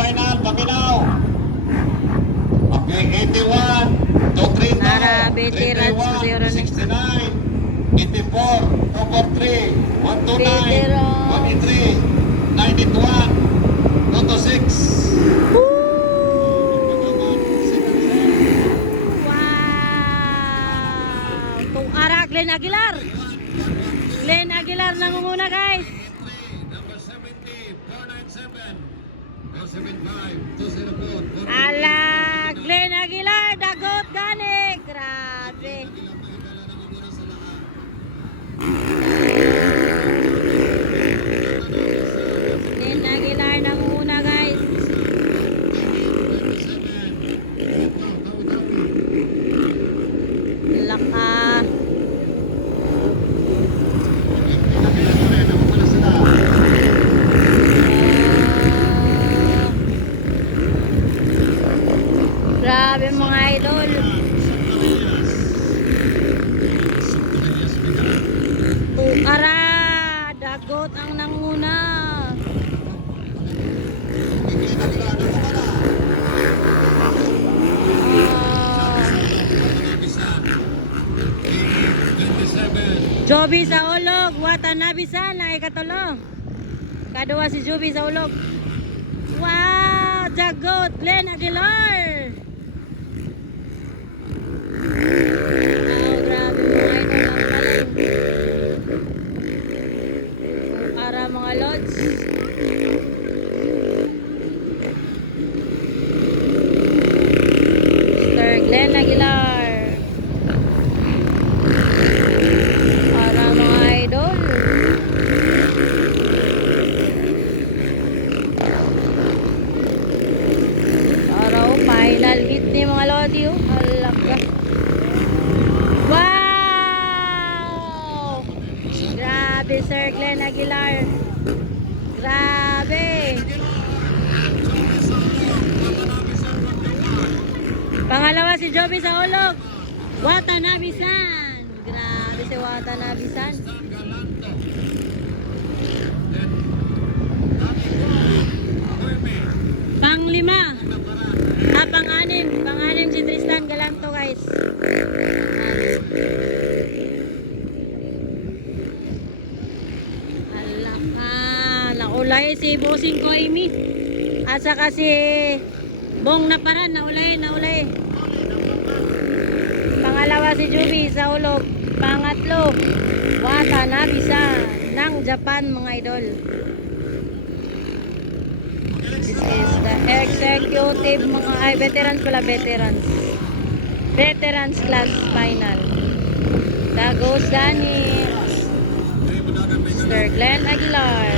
final, paminaw. Okay, 81, 232, Nara, veterans, 331, 69, 84, 243, 129, Veterans. 183, 91, 226. Wow! Kung ara, Glenn Aguilar. Glenn Aguilar nangunguna, guys. Number 70, 497, 475, 204, 488. Ala, Glenn Aguilar, dagot gani. Grabe. Glenn Aguilar nangunguna, guys. Laka. Grabe mga idol. Ara, dagot ang nanguna. Joby sa ulog, Watanabe-san ang ikatulo. Kadua si Joby sa ulog. Wow, dagot, Glenn Aguilar. Wow, grabe mga idol ang galing. Para mga lods. Mr. Glenn Aguilar. Para mga idol. Araw, final hit ni mga lodi. Alaka. Wow! Grabe, Sir Glenn Aguilar. Grabe. Pangalawa si Joby sa ulog. Watanabe-san. Grabe si Watanabe-san. Panglima. Pang-anim si Tristan Galanto, guys. Alaka. Naulay si Bossing ko, Amy. At saka si Bong Naparan. Naulay. Pangalawa si Joby sa ulog. Pangatlo, Watanabe-san ng Japan, mga idol. This is the executive veterans pala, veterans class final. Dagos Dani, Mr. Glenn Aguilar.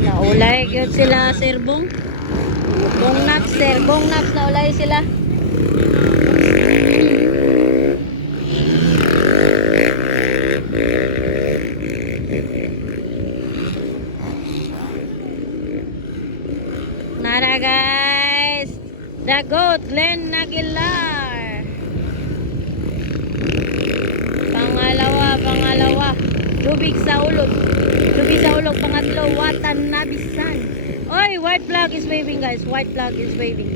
Naulay gyud sila, Sir Bong. Bong Naps naulay sila. Nara, guys. Dagot Glenn Aguilar. Pangalawa. Lubig sa ulog. Pangatlo, Watanabe-san. Oy, white flag is waving, guys. White flag is waving.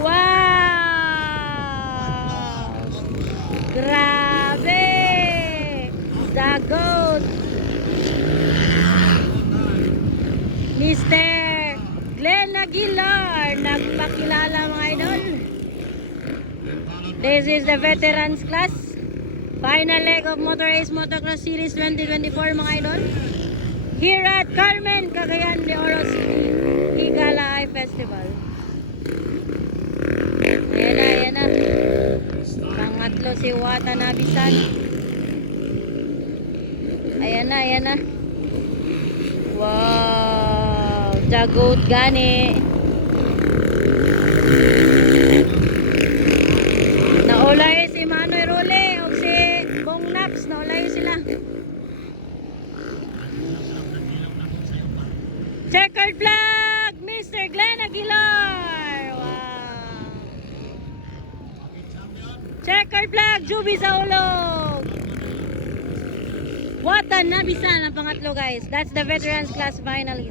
Wow! Grabe! Dagot! Mr. Glenn Aguilar, nagpakilala, mga idol. This is the veterans class. Final leg of Motor Race Motocross Series 2024, mga idol. Here at Carmen, Cagayan de Oro City, Higala Eye Festival. Ayan na. Pangatlo si Watanabe-san. Ayan na. Wow! Dagot gani. Naulay si Manoy Role o si Bong Naps. Naulay sila. Checkered flag, Mr. Glenn Aguilar. Checkered flag, Juby sa ulog. Watan Nabisan ang pangatlo guys. That's the veterans class final.